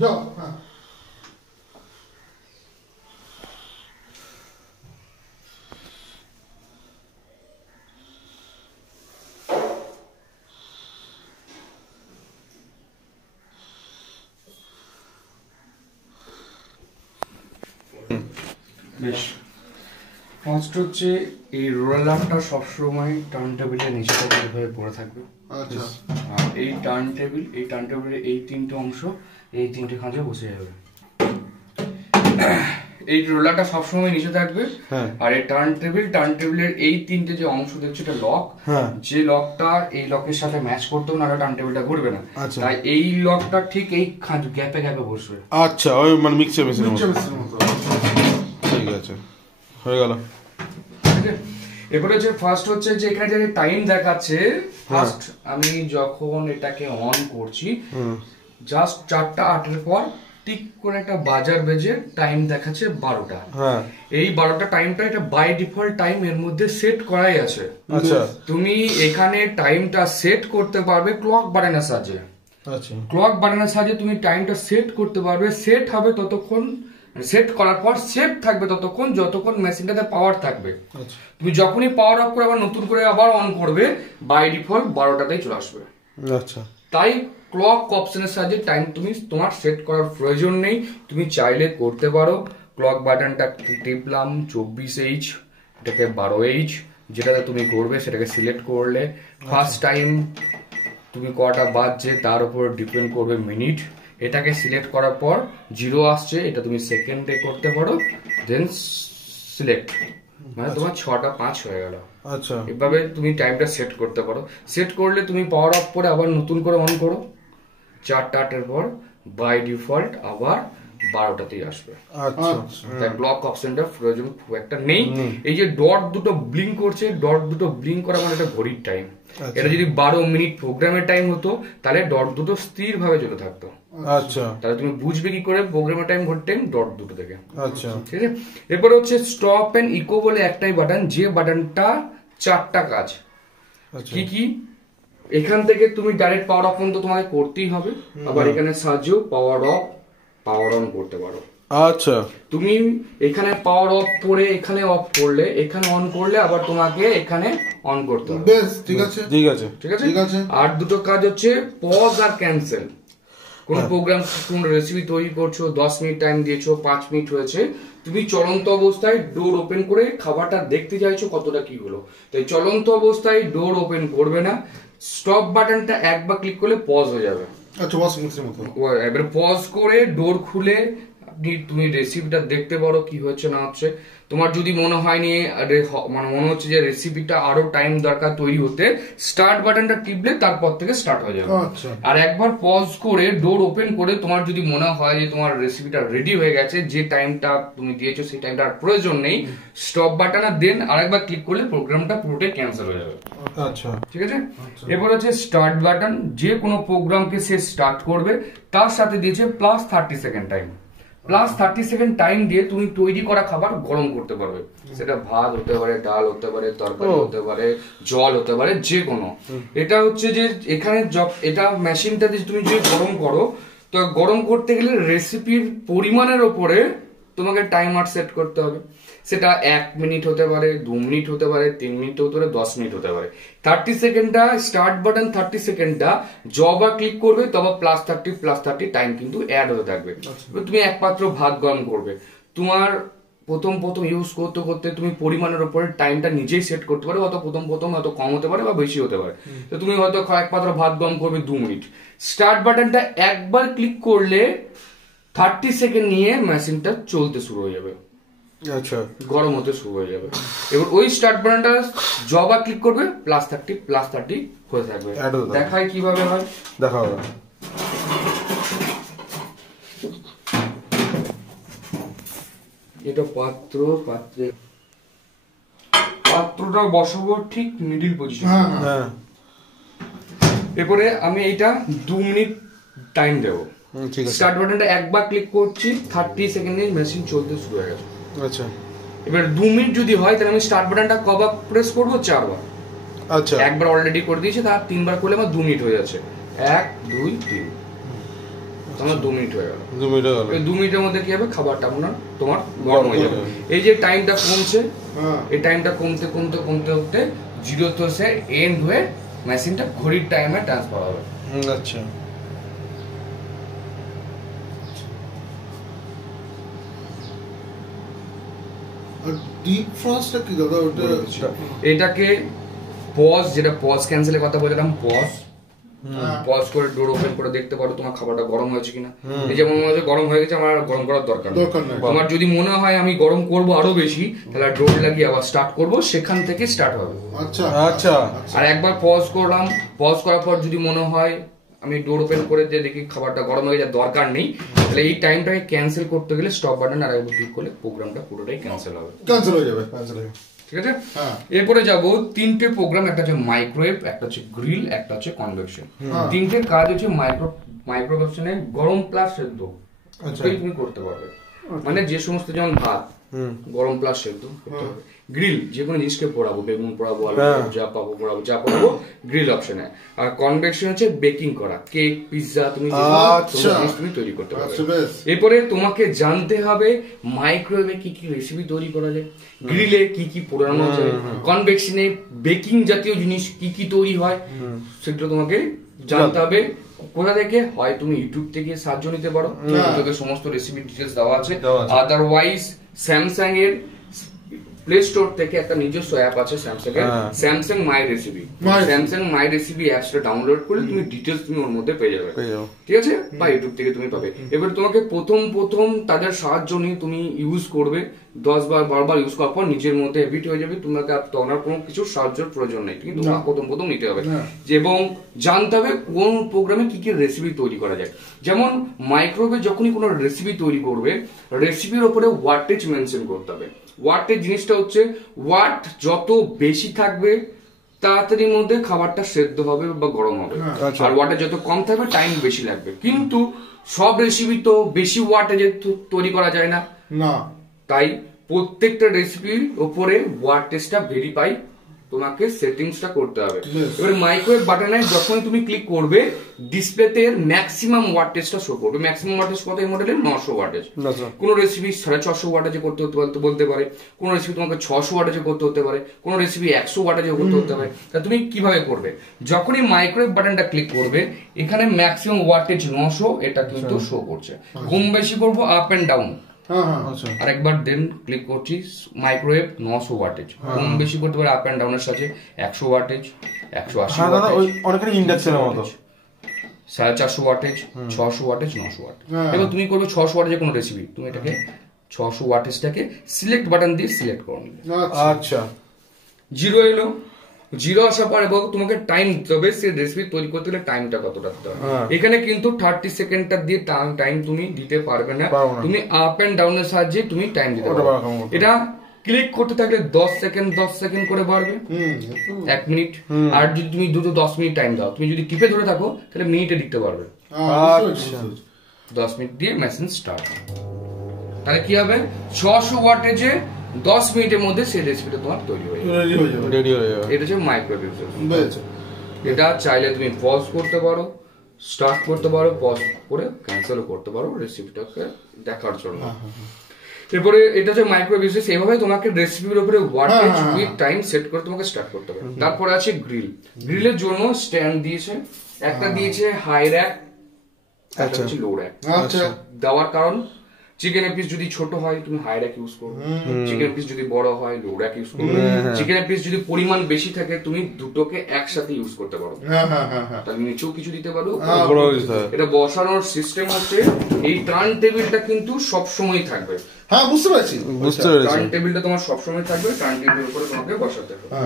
যাও। হ্যাঁ বেশ, ফার্স্ট হচ্ছে এই রোলার লাম্পটা সবসময় টার্ন টেবিলের নিচে এইভাবে পড়ে থাকবে। আচ্ছা। আর এই টার্ন টেবিলের এই তিনটে অংশ এই তিনটে খাঁজে বসে যাবে। এই রোলারটা সবসময় নিচে থাকবে। আর এই টার্ন টেবিলের এই তিনটে যে অংশ দেখছো এটা লক, যে লকটা এই লকের সাথে ম্যাচ করতে না টার্ন টেবিলটা ঘুরবে না, তাই এই লকটা ঠিক এই গ্যাপে গ্যাপে বসবে। আচ্ছা, ওই মানে মিক্সচার মেশিনের মতো। ঠিক আছে, হয়ে গেল। এবারে যে ফার্স্ট হচ্ছে যে এখানে যে টাইম দেখাচ্ছে, ফার্স্ট আমি যখন এটাকে অন করছি জাস্ট 4টা 8-এর পর টিক করে একটা বাজার বেজে টাইম দেখাচ্ছে 12টা। এই 12টা টাইমটা এটা বাই ডিফল্ট টাইম এর মধ্যে সেট করাই আছে। আচ্ছা, তুমি এখানে টাইমটা সেট করতে পারবে ক্লক বাটনের সাহায্যে। আচ্ছা, ক্লক বাটনের সাহায্যে তুমি টাইমটা সেট করতে পারবে। সেট হবে ততক্ষণ, সেট করার পর সেভ থাকবে ততক্ষণ যতক্ষণ মেশিনটাতে পাওয়ার থাকবে। তুমি যখনই পাওয়ার অফ করে আবার নতুন করে আবার অন করবে বাই ডিফল্ট 12টাতেই চলে আসবে। আচ্ছা, তাই ক্লক অপশনের সাহায্যে টাইম তুমি তোমার সেট করার প্রয়োজন নেই, তুমি চাইলে করতে পারো। ক্লক বাটনটা টিপলাম 24H, এটাকে 12H, যেটাতে তুমি করবে সেটাকে সিলেক্ট করলে ফার্স্ট টাইম তুমি কটা বাজছে তার উপর ডিপেন্ড করবে মিনিট। এটাকে সিলেক্ট করার পর 0 আসছে, এটা তুমি সেকেন্ডে করতে পারো, দেন সিলেক্ট, মানে তোমার 6টা 5 হয়ে গেল। আচ্ছা, এভাবে তুমি টাইমটা সেট করতে পারো। সেট করলে তুমি পাওয়ার অফ করে আবার নতুন করে অন করো 4টা 8-এর পর বাই ডিফল্ট আবার 12টাতেই আসবে। আচ্ছা, তাই ব্লক অপশনটা প্রয়োজন খুব একটা নেই। এই যে ডট দুটো ব্লিঙ্ক করছে, ডট দুটো ব্লিঙ্ক করা মানে এটা ঘড়ির টাইম। এটা যদি 12 মিনিট প্রোগ্রামের টাইম হতো তাহলে ডট দুটো স্থির ভাবে চলে থাকতো। আচ্ছা, তাহলে তুমি বুঝবে কি করে প্রোগ্রামের টাইম ঘড়ির টাইম ডট দুটো থেকে। আচ্ছা, ঠিক আছে। এরপর হচ্ছে স্টপ এন্ড ইকো বলে একটাই বাটন, যে বাটনটা 4টা কাজ। কি কি? এখান থেকে তুমি ডাইরেক্ট পাওয়ার অফ অন তো তোমাকে করতেই হবে, আবার এখানে সাহায্যেও পাওয়ার অফ পাওয়ার অন করতে পারো। আচ্ছা, তুমি এখানে পাওয়ার অফ করে এখানে অফ করলে, এখানে অন করলে আবার তোমাকে এখানে অন করতে হবে। বেশ, ঠিক আছে, ঠিক আছে, ঠিক আছে। আর দুটো কাজ হচ্ছে পজ আর ক্যান্সেল। কোন প্রোগ্রাম, কোন রেসিপি তৈরি করছো, 10 মিনিট টাইম দিয়েছো, 5 মিনিট হয়েছে, তুমি চলন্ত অবস্থায় ডোর ওপেন করে খাবারটা দেখতে চাইছো কতটা কি হলো, তাই চলন্ত অবস্থায় ডোর ওপেন করবে না। স্টপ বাটনটা একবার ক্লিক করলে পজ হয়ে যাবে। আচ্ছা, ওয়াশিং মেশিনের মতো। এবারে পজ করে ডোর খুলে তুমি রেসিপিটা দেখতে পারো কি হচ্ছে না হচ্ছে। তোমার যদি মনে হয়নি, মানে মনে হচ্ছে যে রেসিপিটা আরো টাইম দরকার তৈরি হতে, স্টার্ট বাটনটা টিপলে তারপর থেকে স্টার্ট হয়ে যাবে। আর একবার পজ করে ডোর ওপেন করে তোমার যদি মনে হয় যে তোমার রেসিপিটা রেডি হয়ে গেছে, যে টাইমটা তুমি দিয়েছো সেই টাইমটা আর প্রয়োজন নেই, স্টপ বাটন আর দেন আরেকবার ক্লিক করলে প্রোগ্রামটা পুরোটাই ক্যান্সেল হয়ে যাবে। আচ্ছা, ঠিক আছে। এরপর হচ্ছে স্টার্ট বাটন, যে কোনো প্রোগ্রামকে সে স্টার্ট করবে তার সাথে দিয়েছে plus 30 second time. Plus 30 second time দিয়ে তুমি তৈরি করা খাবার গরম করতে পারবে। সেটা ভাত হতে পারে, ডাল হতে পারে, তরকারি হতে পারে, জল হতে পারে, যে কোনো। এটা হচ্ছে যে এখানে এটা মেশিনটা দিয়ে তুমি যে গরম করো, তো গরম করতে গেলে রেসিপির পরিমাণের ওপরে তোমাকে টাইমার সেট করতে হবে। সেটা 1 মিনিট হতে পারে, 2 মিনিট হতে পারে, 3 মিনিট হতে পারে, 10 মিনিট হতে পারে। 30 সেকেন্ডটা স্টার্ট বাটন, 30 সেকেন্ডটা যবা ক্লিক করবে তবে +30 টাইম কিন্তু অ্যাড হতে থাকবে। তুমি একমাত্র ভাত গরম করবে, তোমার প্রথম ইউজ করতে করতে তুমি পরিমাণের উপরে টাইমটা নিজেই সেট করতে পারো। হয়তো প্রথম হয়তো কম হতে পারে বা বেশি হতে পারে। তো তুমি হয়তো একমাত্র ভাত গরম করবে 2 মিনিট, স্টার্ট বাটনটা একবার ক্লিক করলে 30 সেকেন্ড নিয়ে মেশিনটা চলতে শুরু হয়ে যাবে। আচ্ছা, গরম হতে শুরু হয়ে যাবে। এবার ওই স্টার্ট বাটনটা যবা ক্লিক করবে +30 হয়ে থাকবে। দেখাই কিভাবে হয়, দেখাও। এটা পাত্রটা বসাবো ঠিক মিডিল পজিশন। হ্যাঁ, এরপরে আমি এইটা 2 মিনিট টাইম দেবো। স্টার্ট বাটনটা একবার ক্লিক করছি, 30 সেকেন্ডে মেশিন চলতে শুরু হয়ে গেছে। আচ্ছা, এবার 2 মিনিট যদি হয় তাহলে আমি স্টার্ট বাটনটা কবার প্রেস করবো? 4 বার। আচ্ছা, একবার অলরেডি করে দিয়েছি, তার 3 বার করলে আমার 2 মিনিট হয়ে যাচ্ছে। 1 2 3। তোমার 2 মিনিট হয়ে গেল। 2 মিনিট হয়ে গেল। এই 2 মিনিটের মধ্যে কি হবে, খাবারটা তোমার গরম হয়ে যাবে। এই যে টাইমটা কমছে, এই টাইমটা কমতে কমতে কমতে কমতে 0 তো সে এন্ড হয়ে মেশিনটা ঘড়ির টাইমে ট্রান্সফার হবে। আচ্ছা, আর ডিপ ফ্রস্টটা কি দাদা? ওটা এটাকে পজ, যেটা পজ ক্যান্সেলের কথা বলছিলাম, পজ করে ডোর ওপেন করে দেখতে পারো তোমার খাবারটা গরম হয়েছে কিনা। এই যেমন মনে হচ্ছে গরম হয়ে গেছে, আমার আর গরম করার দরকার নেই। তোমার যদি মনে হয় আমি গরম করব আরো বেশি, তাহলে ডোর লাগিয়ে আবার স্টার্ট করব, সেখান থেকে স্টার্ট হবে। আচ্ছা আচ্ছা। আর একবার পজ করলাম, পজ করার পর যদি মনে হয় আমি ডোর ওপেন করে দিয়ে দেখি খাবারটা গরম হয়ে যাওয়ার দরকার নেই, তাহলে এই টাইমটাকে ক্যান্সেল করতে গেলে স্টপ বাটন আর একবার ক্লিক করলে প্রোগ্রামটা পুরোটাই ক্যান্সেল হবে। ক্যান্সেল হয়ে যাবে। ঠিক আছে। হ্যাঁ। এরপরে যাব 3টে প্রোগ্রাম, একটা হচ্ছে মাইক্রোওয়েভ, একটা হচ্ছে গ্রিল, একটা হচ্ছে কনভেকশন। 3টের কাজ হচ্ছে মাইক্রোওয়েভে গরম প্লাস সেদ্ধ তুমি করতে পারবে। মানে যে সমস্ত, যেমন ভাত গরম প্লাস সেদ্ধ করতে হবে। গ্রিল যে কোনো জিনিসকে পোড়াবো, বেগুন পোড়াবো, আলু যা পাবো পোড়াবো, যা পোড়াবো গ্রিল অপশনে। আর কনভেকশন হচ্ছে বেকিং করা, কেক, পিৎজা, তুমি তুমি তৈরি করতে পারবে। এরপরে তোমাকে জানতে হবে মাইক্রোওয়েভে কি কি রেসিপি তৈরি করা যায়, গ্রিলে কি কি পোড়ানো যায়, কনভেকশনে বেকিং জাতীয় জিনিস কি কি তৈরি হয়, সেগুলো তোমাকে জানতে হবে। কোথা থেকে? হয় তুমি ইউটিউব থেকে সাহায্য নিতে পারো, ইউটিউবে সমস্ত রেসিপি ডিটেলস দেওয়া আছে। আদারওয়াইজ স্যামসাং এর প্লে স্টোর থেকে একটা নিজস্ব অ্যাপ আছে স্যামসাং এর, স্যামসাং মাই রেসিপি। স্যামসাং মাই রেসিপি অ্যাপসটা ডাউনলোড করলে তুমি ডিটেলস তুমি ওর মধ্যে পেয়ে যাবে, ঠিক আছে? বা ইউটিউব থেকে তুমি পাবে। এবার তোমাকে প্রথম তাদের সাহায্য নিয়ে তুমি ইউজ করবে, 10 বার 12 বার ইউজ করার পর নিজের মধ্যে হ্যাবিট হয়ে যাবে, তোমাকে আর তোমার কোনো কিছু সাহায্যের প্রয়োজন নেই, কিন্তু প্রথম নিতে হবে। এবং জানতে হবে কোন প্রোগ্রামে কি কি রেসিপি তৈরি করা যায়। যেমন মাইক্রোওয়েভে যখনই কোনো রেসিপি তৈরি করবে, রেসিপির উপরে ওয়াটেজ মেনশন করতে হবে। ওয়াটেজ জিনিসটা হচ্ছে ওয়াট যত বেশি থাকবে তাড়াতাড়ির মধ্যে খাবারটা সেদ্ধ হবে বা গরম হবে, আর ওয়াটেজ যত কম থাকবে টাইম বেশি লাগবে। কিন্তু সব রেসিপি তো বেশি ওয়াটেজে তৈরি করা যায় না, তাই প্রত্যেকটা রেসিপির উপরে ওয়াটেজটা ভেরিফাই তোমাকে সেটিংসটা করতে হবে। এবার মাইক্রোওয়েভ বাটনে যখন তুমি ক্লিক করবে, ডিসপ্লেতে ম্যাক্সিমাম ওয়াটেজটা শো করবে। ম্যাক্সিমাম ওয়াটেজ কত এই মডেলের? 900 ওয়াটেজ। কোন রেসিপি 650 ওয়াটেজে করতে বলতে পারে, কোন রেসিপি তোমাকে 600 ওয়াটেজে করতে হতে পারে, কোন রেসিপি 100 ওয়াটেজে করতে হতে পারে। তা তুমি কিভাবে করবে? যখনই মাইক্রোওয়েভ বাটনটা ক্লিক করবে, এখানে ম্যাক্সিমাম ওয়াটেজ 900 এটা কিন্তু শো করছে। কম বেশি করবো আপ এন্ড ডাউন, আরেকবার দেন ক্লিক করছি, মাইক্রোওয়েভ 900 ওয়াটেজ, কম বেশি করতে পারে আপ এন্ড ডাউনের সাথে 100 ওয়াটেজ, 180 ওয়াটেজ, অনেকটা ইন্ডাকশনের মতো 450 ওয়াটেজ, 600 ওয়াটেজ, 900 ওয়াটেজ। এবার তুমি করবে 600 ওয়াটেজের কোনো রেসিপি, তুমি এটাকে 600 ওয়াটেজটাকে সিলেক্ট বাটন দিয়ে সিলেক্ট করে নিবে। আচ্ছা, 0 এলো, 0 আসার পর এবং তোমাকে টাইম দেবে, সেই রেসিপি তৈরি করতে গেলে টাইমটা কতটা দিতে হবে। এখানে কিন্তু 30 সেকেন্ডটা দিয়ে টাইম তুমি দিতে পারবে না, তুমি আপ এন্ড ডাউনের সাহায্যে তুমি টাইম দিতে পারবে। এটা ক্লিক করতে থাকলে 10 সেকেন্ড করে বাড়বে, 1 মিনিট। আর যদি তুমি 10 মিনিট টাইম দাও, তুমি যদি টিপে ধরে থাকো তাহলে মিনিটে লিখতে পারবে। 10 মিনিট দিয়ে মেশিন স্টার্ট। তাহলে কি হবে? 600 ওয়াটেজে 10 মিনিটের মধ্যে সেই রেসিপিটা তোমার তৈরি হয়ে যাবে। এটা হচ্ছে মাইক্রোওয়েভ। এটা চাইলে তুমি পজ করতে পারো, স্টার্ট করতে পারো, পজ করে ক্যান্সেলও করতে পারো রেসিপিটাকে দেখার জন্য। এরপরে এটা হচ্ছে মাইক্রোওয়েভ ইউজেস। এইভাবে তোমাকে রেসিপির উপরে ওয়াটেজ উইথ টাইম সেট করে তোমাকে স্টার্ট করতে হবে। তারপরে আছে গ্রিল। গ্রিলের জন্য স্ট্যান্ড দিয়েছে, একটা দিয়েছে হাই র্যাক, একটা হচ্ছে লো র্যাক। দেওয়ার কারণ চিকেনের পিস যদি ছোট হয় তুমি হাই র্যাক ইউজ করবে, চিকেনের পিস যদি বড় হয় লো র্যাক ইউজ করবে। চিকেনের পিস যদি পরিমাণ বেশি থাকে তুমি দুটোকে একসাথে ইউজ করতে পারো, তাহলে নিচেও কিছু দিতে পারো। এটা বসানোর সিস্টেম হচ্ছে এই টার্ন টেবিলটা কিন্তু সব সময় থাকবে। হ্যাঁ, বুঝতে পারছি। টার্ন টেবিলটা তোমার সব সময় থাকবে, টার্ন টেবিলের উপরে তোমাকে বসাতে হবে।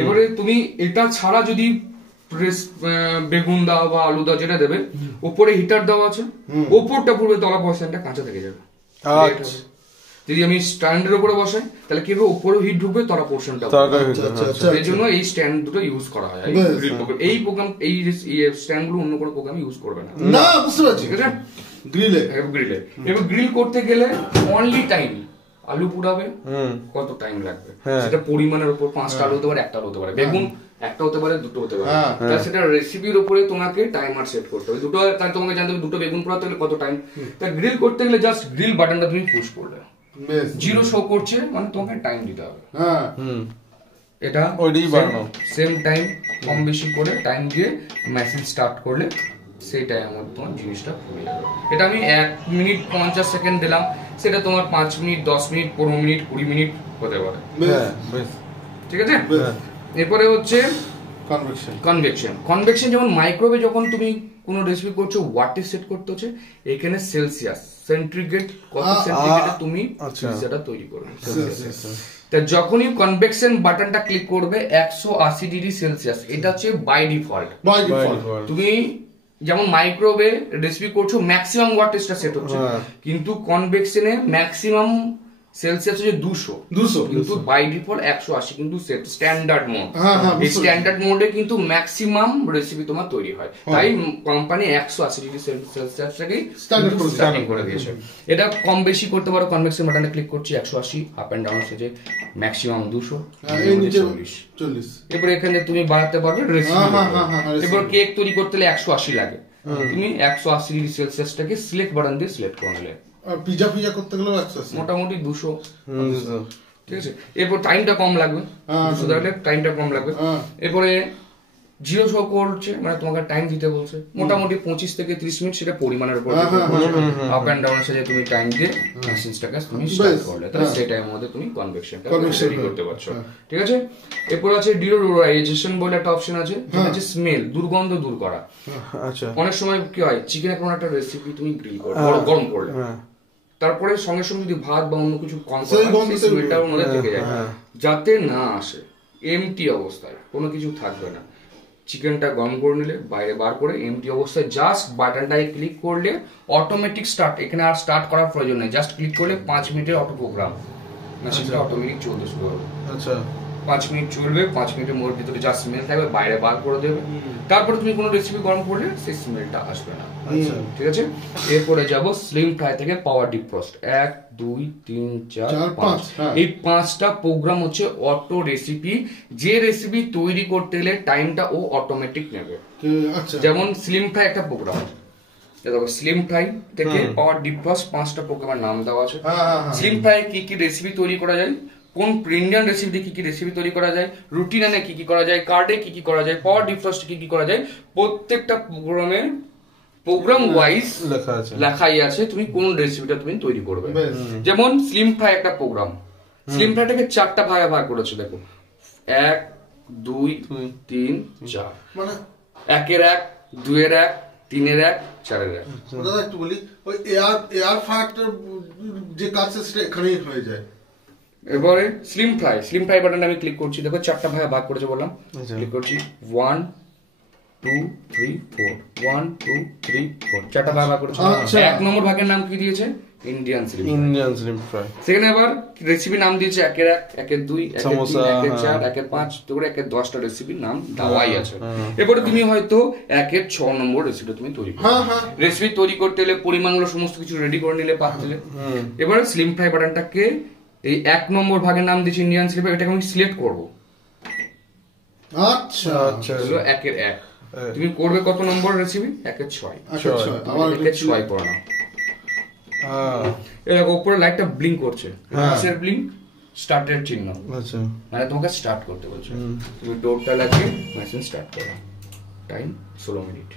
এবারে তুমি এটা ছাড়া যদি বেগুন দাও বা আলু দাও, যেটা দেবে উপরে হিটার দেওয়া আছে, উপরটা পুরো তলা পোর্শনটা কাঁচা থেকে যাবে। যদি আমি স্ট্যান্ডের উপরে বসাই তাহলে কি হবে? উপরেও হিট ঢুকবে, তলা পোর্শনটা। এই জন্য এই স্ট্যান্ড দুটো ইউজ করা হয়। এই প্রোগ্রাম, এই স্ট্যান্ড গুলো অন্য কোনো প্রোগ্রাম ইউজ করবে না। বুঝতে পারছি। ঠিক আছে, গ্রিলে এবার গ্রিল করতে গেলে অনলি টাইম, আলু পুড়াবে কত টাইম লাগবে সেটা পরিমাণের উপর, 5টা আলু হতে পারে, 1টা আলু হতে পারে। বেগুন একটা হতে পারে, দুটো হতে পারে। হ্যাঁ, তাহলে সেটা রেসিপির উপরে তোমাকে টাইমার সেট করতে হবে। দুটো, তাহলে তোমাকে জানতে হবে দুটো বেগুন পোড়াতে হলে কত টাইম। তা গ্রিল করতে গেলে জাস্ট গ্রিল বাটনটা তুমি পুশ করলে বেশ 0 শো করছে, মানে তোমাকে টাইম দিতে হবে। হ্যাঁ এটা ওইটাই বানানো। সেম টাইম কম বেশি করে টাইম দিয়ে মেশিন স্টার্ট করলে সেই টাইমের মধ্যে তোমার জিনিসটা হয়ে যাবে। এটা আমি 1 মিনিট 50 সেকেন্ড দিলাম, সেটা তোমার 5 মিনিট, 10 মিনিট, 15 মিনিট, 20 মিনিট হতে পারে। হ্যাঁ বেশ। ঠিক আছে। বেশ এরপরে হচ্ছে কনভেকশন। কনভেকশন যেমন মাইক্রোওয়েভে যখন তুমি কোনো রেসিপি করছো ওয়াটে সেট করতে হচ্ছে, এখানে সেলসিয়াস সেন্টিগ্রেড কত সেন্টিগ্রেডে তুমি পিৎজাটা তৈরি করবে। তা যখনই কনভেকশন বাটনটা ক্লিক করবে 180 ডিগ্রি সেলসিয়াস, এটা হচ্ছে বাই ডিফল্ট। তুমি যেমন মাইক্রোওয়েভে রেসিপি করছো ম্যাক্সিমাম ওয়াটেজটা সেট হচ্ছে, কিন্তু কনভেকশনে ম্যাক্সিমাম সেলসিয়াস হচ্ছে 200, কিন্তু বাই ডিফল্ট 180 কিন্তু সেট স্ট্যান্ডার্ড মোড। এই স্ট্যান্ডার্ড মোডে কিন্তু ম্যাক্সিমাম রেসিপি তোমার তৈরি হয়, তাই কোম্পানি 180 ডিগ্রি সেলসিয়াসটাকে স্টার্টিং করে দিয়েছে। এটা কম বেশি করতে পারো, কনভেকশন বাটনে ক্লিক করছি 180, আপ এন্ড ডাউন সেজে ম্যাক্সিমাম 200, 40। এরপর এখানে তুমি বাড়াতে পারবে রেসিপি। এরপর কেক তৈরি করতে হলে 180 লাগে, তুমি 180 ডিগ্রি সেলসিয়াসটাকে সিলেক্ট বাটন দিয়ে সিলেক্ট করে নিলে। আর পিজা করতে গেলেও মোটামুটি 200। ঠিক আছে। এরপর টাইমটা কম লাগবে, 200 দিলে টাইমটা কম লাগবে। এরপরে 0 শো করছে, মানে তোমাকে টাইম দিতে বলছে মোটামুটি 25 থেকে 30 মিনিট, সেটা পরিমাণের উপর আপ এন্ড ডাউন সাথে তুমি টাইম দিয়ে মেশিনটাকে তুমি স্টার্ট করলে, তাহলে সেই টাইমের মধ্যে তুমি কনভেকশনটা রেডি করতে পারছো। ঠিক আছে। এরপর আছে ডিওডোরাইজেশন বলে একটা অপশন আছে, যেটা হচ্ছে স্মেল, দুর্গন্ধ দূর করা। আচ্ছা, অনেক সময় কি হয়, চিকেনের কোনো একটা রেসিপি তুমি গ্রিল করো, গরম করলে, তারপরে সঙ্গে সঙ্গে যদি ভাত বা অন্য কিছু স্মেলটার মধ্যে থেকে যায়, যাতে না আসে এমটি অবস্থায় কোনো কিছু থাকবে না। চিকেনটা গরম করে নিলে বাইরে বার করে এমটি অবস্থায় জাস্ট বাটনটায় ক্লিক করলে অটোমেটিক স্টার্ট। এখানে আর স্টার্ট করার প্রয়োজন নেই, জাস্ট ক্লিক করলে 5 মিনিটের অটো প্রোগ্রাম মেশিনটা অটোমেটিক চলতে শুরু হবে। আচ্ছা, 5 মিনিট চলবে, 5 মিনিটের মোড় ভিতরে যা স্মেল থাকবে বাইরে বার করে দেবে। তারপরে তুমি কোনো রেসিপি গরম করলে সেই স্মেলটা আসবে না। ঠিক আছে। এরপরে যাব স্লিম ফ্রাই থেকে পাওয়ার ডিফ্রস্ট। 1 2 3 4 5, এই 5টা প্রোগ্রাম হচ্ছে অটো রেসিপি। যে রেসিপি তৈরি করতে গেলে টাইমটা ও অটোমেটিক নেবে। যেমন স্লিম ফ্রাই একটা প্রোগ্রাম, দেখো স্লিম ফ্রাই থেকে পাওয়ার ডিফ্রস্ট 5টা প্রোগ্রামের নাম দেওয়া আছে। স্লিম ফ্রাই কি কি রেসিপি তৈরি করা যায়, কোন ইন্ডিয়ান রেসিপি কি কি রেসিপি তৈরি করা যায়, রুটিনে কি কি করা যায়, কার্ডে কি কি করা যায়, পাওয়ার ডিফ্রস্টে কি কি করা যায়, প্রত্যেকটা প্রোগ্রামে প্রোগ্রাম ওয়াইজ লেখাই আছে তুমি কোন রেসিপিটা তুমি তৈরি করবে। যেমন স্লিম ফ্রাই একটা প্রোগ্রাম, স্লিম ফ্রাইটাকে 4টা ভাগে ভাগ করেছে। দেখো 1 2 3 4, মানে 1 এর 1 2 এর 1 3 এর 1 4 এর 1। দাদা একটু বলি, ওই এয়ার ফ্রায়ারটার যে কাজটা সেটা এখানেই হয়ে যায়। এবারে স্লিম ফ্রাই বাটনে আমি ক্লিক করছি, দেখো 4টা ভাগে ভাগ করেছে বললাম। ক্লিক করছি 1 2 3 4, 1 2 3 4, 4টা ভাগ করেছে। 1 নম্বর ভাগের নাম কি দিয়েছে, ইন্ডিয়ান স্লিম ফ্রাই। সেখানে আবার রেসিপি নাম দিয়েছে 1 এর 1, 1 এর 2, 1 এর 3, 1 এর 4, 1 এর 5, তো করে 1 এর 10টা রেসিপির নাম দেওয়াই আছে। এবারে তুমি হয়তো 1 এর 6 নম্বর রেসিপি তুমি তৈরি করবে। রেসিপি তৈরি করতে হলে পরিমাণগুলো সমস্ত কিছু রেডি করে নিলে পাতলে। এবারে স্লিম ফ্রাই বাটনটাকে এই 1 নম্বর ভাগের নাম দিয়েছে ইন্ডিয়ান স্লিম ফ্রাই, এটাকে আমি সিলেক্ট করব। আচ্ছা আচ্ছা, হলো 1 এর 1। তুমি করবে কত নম্বর রেসিপি, 1 এর 6। আচ্ছা, আমার 1 এর 6 পড়ানো। এরকম উপরে লাইটটা ব্লিঙ্ক করছে, কিসের ব্লিঙ্ক, স্টার্টের চিহ্ন। আচ্ছা, মানে তোমাকে স্টার্ট করতে বলছে। তুমি ডোরটা লাগিয়ে মেশিন স্টার্ট করো। Time 16 minute.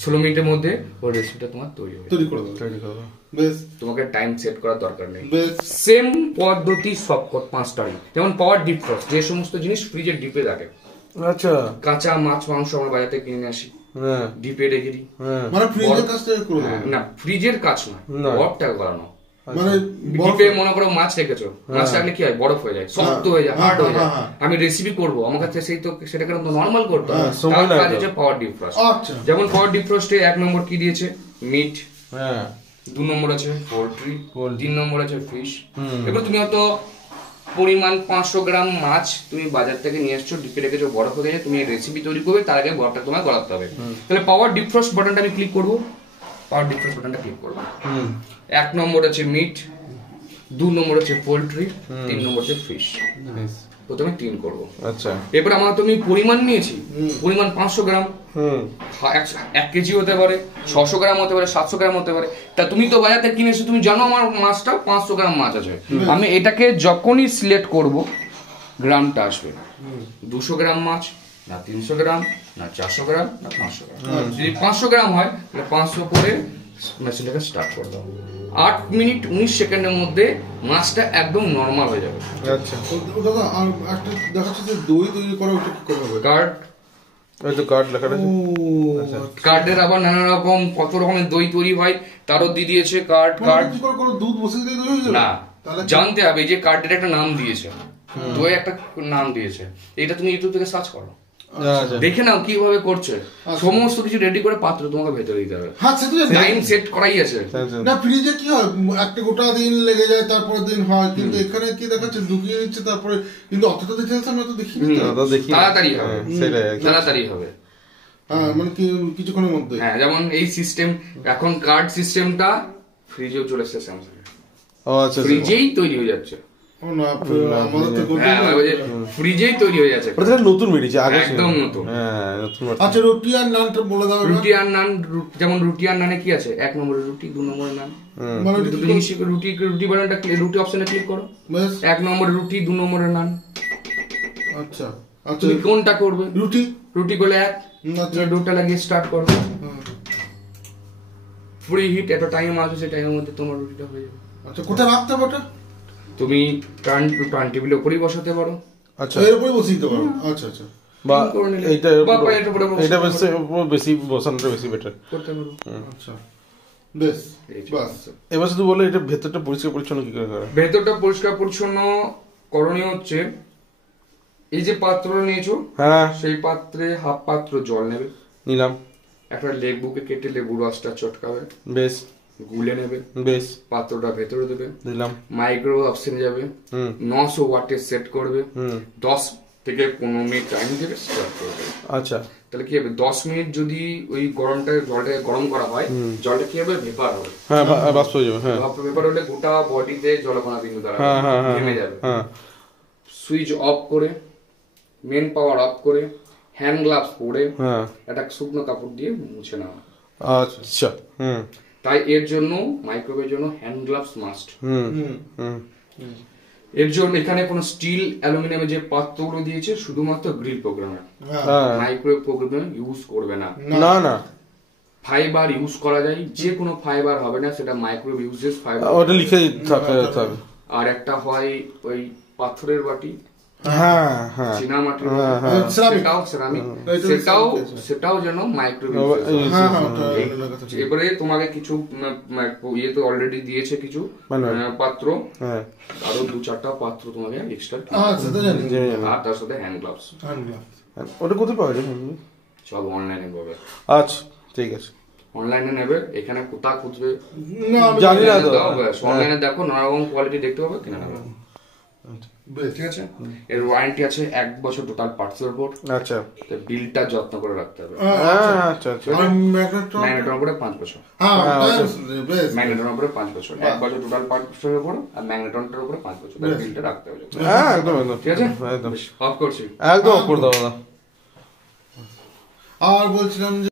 16 মিনিটের মধ্যে ওই রেসিপিটা তোমার তৈরি করে দেবে। বেশ, তোমাকে টাইম সেট করার দরকার নেই। সেম পদ্ধতি সব 5টারই। যেমন পাওয়ার ডিফ্রস্ট, যে সমস্ত জিনিস ফ্রিজের ডিপে থাকে। আচ্ছা, কাঁচা মাছ মাংস আমরা বাজার থেকে কিনে আসি, ডিপে রেখে দিই, মানে ফ্রিজের কাজ থেকে করে না, ফ্রিজের কাজ না, বরফটা গলানো। মানে ডিপে মনে করো মাছ রেখেছো, মাছ রাখলে কি হয়, বরফ হয়ে যায়, শক্ত হয়ে যায়, হার্ড হয়ে যায়। আমি রেসিপি করবো, আমার কাছে সেই তো সেটাকে নরমাল করতে হবে, তার কাজ হচ্ছে পাওয়ার ডিফ্রস্ট। যেমন পাওয়ার ডিফ্রস্টে 1 নম্বর কি দিয়েছে, মিট। 2 নম্বর আছে পোল্ট্রি, 3 নম্বর আছে ফিশ। এবার তুমি হয়তো পরিমাণ 500 গ্রাম মাছ তুমি বাজার থেকে নিয়ে এসছো, ডিপে রেখেছো, বরফ হয়ে যায়, তুমি রেসিপি তৈরি করবে, তার আগে বরফটা তোমায় গলাতে হবে। তাহলে পাওয়ার ডিফ্রস্ট বাটনটা আমি ক্লিক করবো, পাওয়ার ডিফ্রস্ট বাটনটা ক্লিক করবো। 1 নম্বর আছে মিট, 2 নম্বর আছে পোল্ট্রি, 3 নম্বর আছে ফিশ। প্রথমে 3 করব। আচ্ছা এরপর আমরা তুমি পরিমাণ নিয়েছি, পরিমাণ 500 গ্রাম, হুম 1 কেজি হতে পারে, 600 গ্রাম হতে পারে, 700 গ্রাম হতে পারে। তা তুমি তো বাজারে কিনে এসে তুমি জানো আমার মাছটা 500 গ্রাম মাছ আছে, আমি এটাকে যখনই সিলেক্ট করব গ্রামটা আসবে 200 গ্রাম মাছ না 300 গ্রাম না 400 গ্রাম না 500 গ্রাম। যদি 500 গ্রাম হয় তাহলে 500 করে মেশিনটাকে স্টার্ট করে দাও। 8 মিনিট 19 সেকেন্ডের মধ্যে মাছটা একদম নরমাল হয়ে যাবে। আচ্ছা ও দাদা আর একটা দেখাচ্ছে যে দই তৈরি করা ওটা কি করে হবে? কার্ড, ওই তো কার্ড লেখা আছে। আচ্ছা কার্ডের আবার নানা রকম কত রকমের দই তৈরি হয় তারও দিয়ে দিয়েছে কার্ড। কার্ড কি করে কোনো দুধ বসে দিয়ে দই হয়ে যাবে? না, তাহলে জানতে হবে যে কার্ডের একটা নাম দিয়েছে, দই একটা নাম দিয়েছে, এটা তুমি ইউটিউব থেকে সার্চ করো, আচ্ছা দেখে নাও কিভাবে করছে। সমস্ত কিছু রেডি করে পাত্র তোমাকে ভেতরে দিতে হবে, হ্যাঁ সে তো জানি। টাইম সেট করাই আছে। না ফ্রিজে কি হয় একটা গোটা দিন লেগে যায় তারপর দিন হয়, কিন্তু এখানে কি দেখাচ্ছে ঢুকিয়ে নিচ্ছে তারপরে, কিন্তু অতটা ডিটেলস আমরা তো দেখিনি তো। তো দেখি তাড়াতাড়ি হবে, সেটাই তাড়াতাড়ি হবে। হ্যাঁ মানে কি কিছুক্ষণের মধ্যে। হ্যাঁ যেমন এই সিস্টেম এখন কার্ড সিস্টেমটা ফ্রিজেও চলে এসেছে স্যামসাং, ও আচ্ছা ফ্রিজেই তৈরি হয়ে যাচ্ছে। ও না আমাদের তো হ্যাঁ ফ্রিজেই তৈরি হয়ে যাচ্ছে, ওটা নতুন বেরিয়েছে আগে ছিল। একদম নতুন। হ্যাঁ নতুন আচ্ছা রুটি আর নানটা বলে দাও এবার। রুটি আর নান, যেমন রুটি আর নানে কি আছে, 1 নম্বরের রুটি, 2 নম্বরের নান। মানে দুটো জিনিস রুটি, রুটি বানানটা রুটি অপশনে ক্লিক করো, বেশ 1 নম্বরের রুটি, 2 নম্বরের নান। আচ্ছা আচ্ছা তুমি কোনটা করবে? রুটি রুটি করলে 1, আচ্ছা দুটা লাগিয়ে স্টার্ট করো, হুম। ফ্রি হিট, একটা টাইম আসবে, সেই টাইমের মধ্যে তোমার রুটিটা হয়ে যাবে। আচ্ছা কোথায় রাখতে হবে ওটা? তুমি টার্ন টেবিলের উপরেই বসাতে পারো, আচ্ছা এর উপরে বসিয়ে দিতে পারো। আচ্ছা আচ্ছা বা করে নিলে। এইটা বা পায়ের উপরে বসাতে এটা পারো। বেশি বসানোটা বেশি বেটার। করতে পারো। আচ্ছা বেশ এই যে। বাস এবার শুধু বলে এটা ভেতরটা পরিষ্কার পরিচ্ছন্ন কি করে করে? ভেতরটা পরিষ্কার পরিচ্ছন্ন করণীয় হচ্ছে, এই যে পাত্র নিয়েছো হ্যাঁ সেই পাত্রে হাফ পাত্র জল নেবে, নিলাম, একটা লেবুকে কেটে লেবুর রসটা চটকাবে, বেশ গুলে নেবে, বেশ পাত্রটা ভেতরে দেবে, দিলাম, মাইক্রো অপশনে যাবে, হুম 900 ওয়াটে সেট করবে, হুম 10 থেকে 15 মিনিট টাইম দেবে, স্টার্ট করবে। আচ্ছা তাহলে কি হবে, 10 মিনিট যদি ওই জলটাকে গরম করা হয়, জলটা কি হবে, ভেপার হবে। হ্যাঁ বাষ্প হয়ে যাবে, হ্যাঁ ভেপার হলে গোটা বডিতে জলকণা বিন্দু দ্বারা হ্যাঁ হ্যাঁ হ্যাঁ থেমে যাবে। হ্যাঁ সুইচ অফ করে, মেন পাওয়ার অফ করে, হ্যান্ড গ্লাভস পরে হ্যাঁ একটা শুকনো কাপড় দিয়ে মুছে নেওয়া। আচ্ছা হুম তাই এর জন্য মাইক্রোওয়েভের জন্য হ্যান্ড গ্লাভস মাস্ট। হুম হুম হুম এর জন্য এখানে কোনো স্টিল অ্যালুমিনিয়ামের যে পাত্রগুলো দিয়েছে শুধুমাত্র গ্রিল প্রোগ্রামে, হ্যাঁ মাইক্রোওয়েভ প্রোগ্রামে ইউজ করবে না। না না ফাইবার ইউজ করা যায়, যে কোনো ফাইবার হবে না, সেটা মাইক্রোওয়েভ ইউজেস ফাইবার। ওটা লিখে থাকতে হবে। আর একটা হয় ওই পাথরের বাটি, হ্যাঁ হ্যাঁ চীনা মাটির হ্যাঁ, বাটি, হ্যাঁ। সেটাও সেরামিক, সেটাও যেন মাইক্রোওয়েভ। হ্যাঁ হ্যাঁ ওটা লাগা থাকে। এবারে তোমাকে কিছু ইয়ে তো অলরেডি দিয়েছে কিছু মানে? পাত্র, হ্যাঁ আরো 2-4টা পাত্র তোমাকে এক্সট্রা, সেটা জানি আর তার সাথে হ্যান্ড গ্লাভস। ওটা কোথায় পাওয়া যায়? সব অনলাইনে পাবে, আচ্ছা ঠিক আছে, অনলাইনে নেবে, এখানে কোথা খুঁজবে না জানি না তো। অনলাইনে দেখো, নানা রকম কোয়ালিটি দেখতে পাবে, কিনে নেবে। বেশ ঠিক আছে, এর ওয়ারেন্টি আছে 1 বছর টোটাল পার্টসের উপর। আচ্ছা বিলটা যত্ন করে রাখতে হবে। হ্যাঁ আচ্ছা আচ্ছা আর ম্যাগনেট্রন ম্যাগনেটের উপরে 5 বছর, হ্যাঁ বেশ ম্যাগনেটের উপরে 5 বছর, 1 বছর টোটাল পার্টসের উপর, আর ম্যাগনেটনটার উপরে 5 বছর। বিলটা রাখতে হবে, হ্যাঁ একদম একদম ঠিক আছে। একদম অফ করছি। একদম করে দাও দাদা। আর বলছিলাম যে